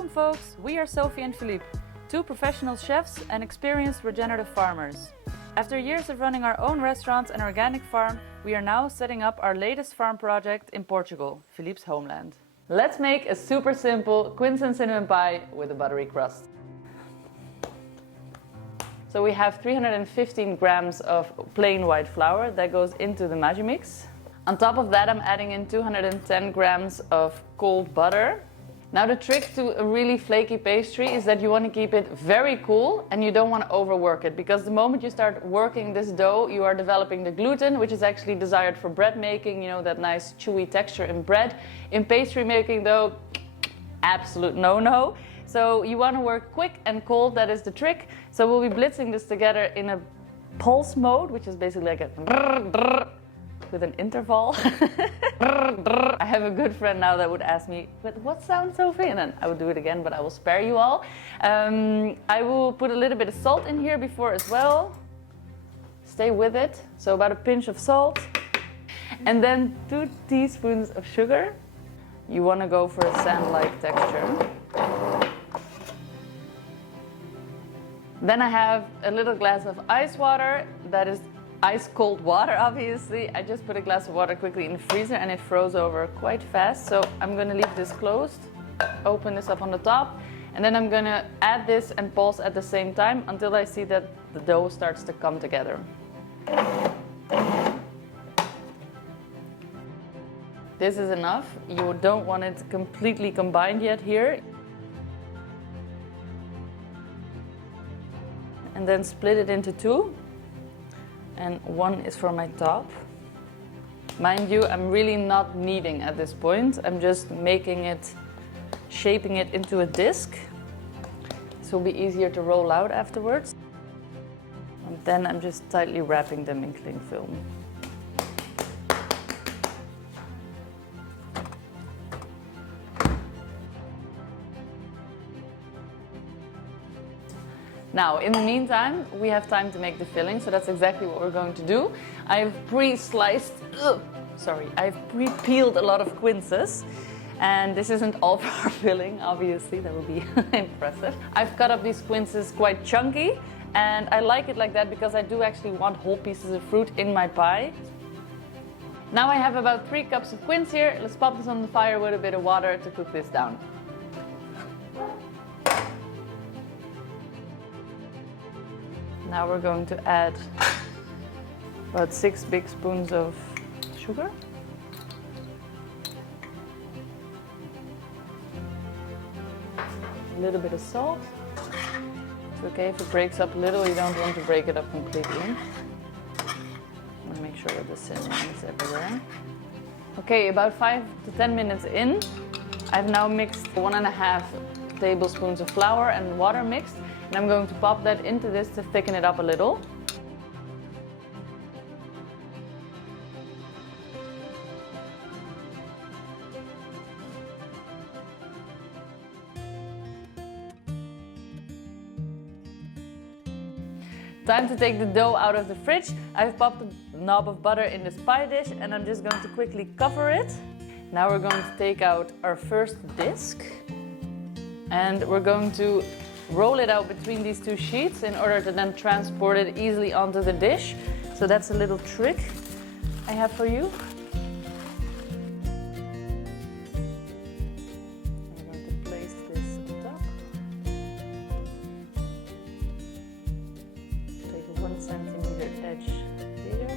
Welcome folks, we are Sophie and Philippe, two professional chefs and experienced regenerative farmers. After years of running our own restaurants and organic farm, we are now setting up our latest farm project in Portugal, Philippe's homeland. Let's make a super simple Quince and cinnamon pie with a buttery crust. So we have 315 grams of plain white flour that goes into the Magimix. On top of that, I'm adding in 210 grams of cold butter. Now the trick to a really flaky pastry is that you want to keep it very cool and you don't want to overwork it, because the moment you start working this dough, you are developing the gluten, which is actually desired for bread making, you know, that nice chewy texture in bread. In pastry making though, absolute no-no. So you want to work quick and cold, that is the trick. So we'll be blitzing this together in a pulse mode, which is basically like a with an interval. I have a good friend now that would ask me, but what sound, Sophie? And then I would do it again, but I will spare you all. I will put a little bit of salt in here before as well. Stay with it. So about a pinch of salt. And then 2 teaspoons of sugar. You want to go for a sand-like texture. Then I have a little glass of ice water. That is ice cold water, obviously. I just put a glass of water quickly in the freezer and it froze over quite fast. So I'm gonna leave this closed, open this up on the top, and then I'm gonna add this and pulse at the same time until I see that the dough starts to come together. This is enough. You don't want it completely combined yet here. And then split it into 2. And 1 is for my top. Mind you, I'm really not kneading at this point. I'm just making it, shaping it into a disc. This will be easier to roll out afterwards. And then I'm just tightly wrapping them in cling film. Now, in the meantime, we have time to make the filling, so that's exactly what we're going to do. I've pre-peeled a lot of quinces, and this isn't all for our filling, obviously, that would be impressive. I've cut up these quinces quite chunky, and I like it like that because I do actually want whole pieces of fruit in my pie. Now I have about 3 cups of quince here. Let's pop this on the fire with a bit of water to cook this down. Now we're going to add about 6 big spoons of sugar. A little bit of salt. It's okay if it breaks up a little, you don't want to break it up completely. I want to make sure that the cinnamon is everywhere. Okay, about 5 to 10 minutes in, I've now mixed 1.5 tablespoons of flour and water mixed. And I'm going to pop that into this to thicken it up a little. Time to take the dough out of the fridge. I've popped a knob of butter in this pie dish and I'm just going to quickly cover it. Now we're going to take out our first disc and we're going to roll it out between these 2 sheets in order to then transport it easily onto the dish. So that's a little trick I have for you. I'm going to place this on top. Take a 1 centimeter edge here.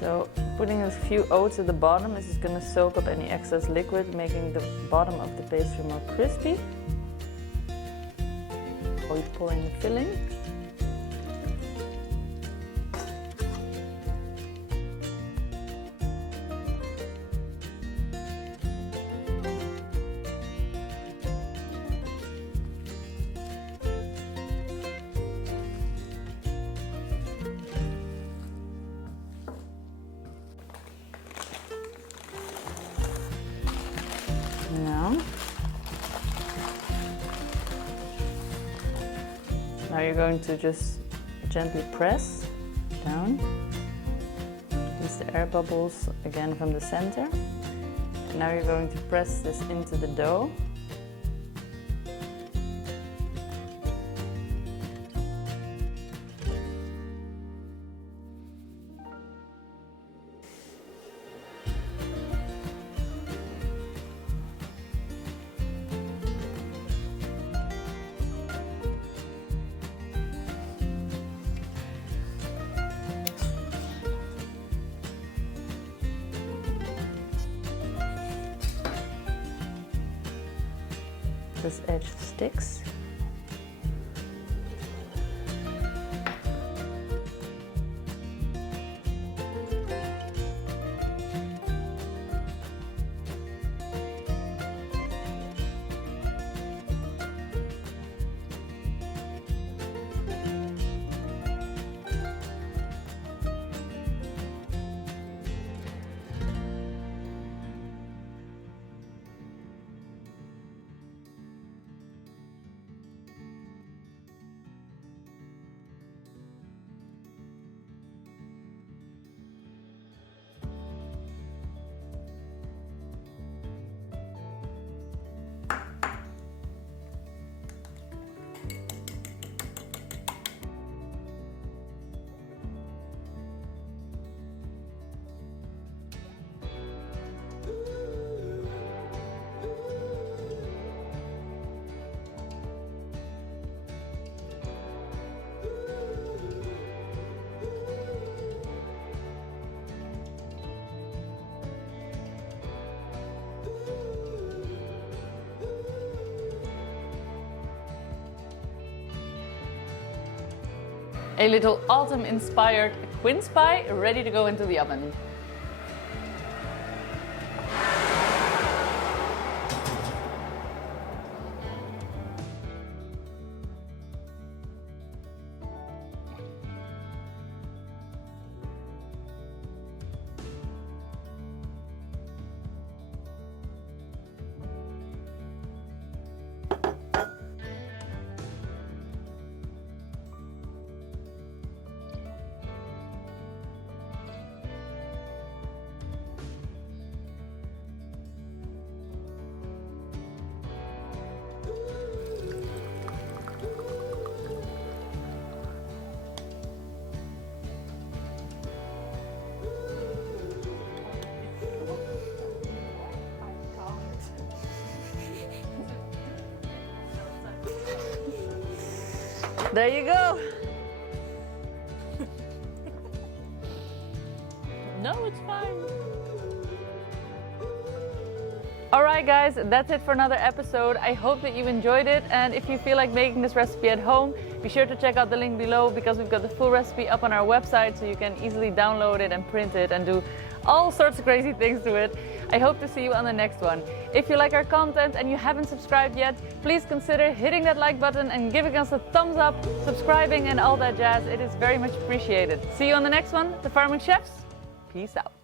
So putting a few oats at the bottom, this is going to soak up any excess liquid, making the bottom of the pastry more crispy. before we pour in the filling. Now you're going to just gently press down. Release the air bubbles again from the center. And now you're going to press this into the dough. This edge sticks. A little autumn-inspired quince pie ready to go into the oven. There you go. No, it's fine. Alright guys, that's it for another episode. I hope that you enjoyed it, and if you feel like making this recipe at home, be sure to check out the link below because we've got the full recipe up on our website so you can easily download it and print it and do all sorts of crazy things to it. I hope to see you on the next one. If you like our content and you haven't subscribed yet, please consider hitting that like button and giving us a thumbs up, subscribing and all that jazz. It is very much appreciated. See you on the next one. The Farming Chefs, peace out.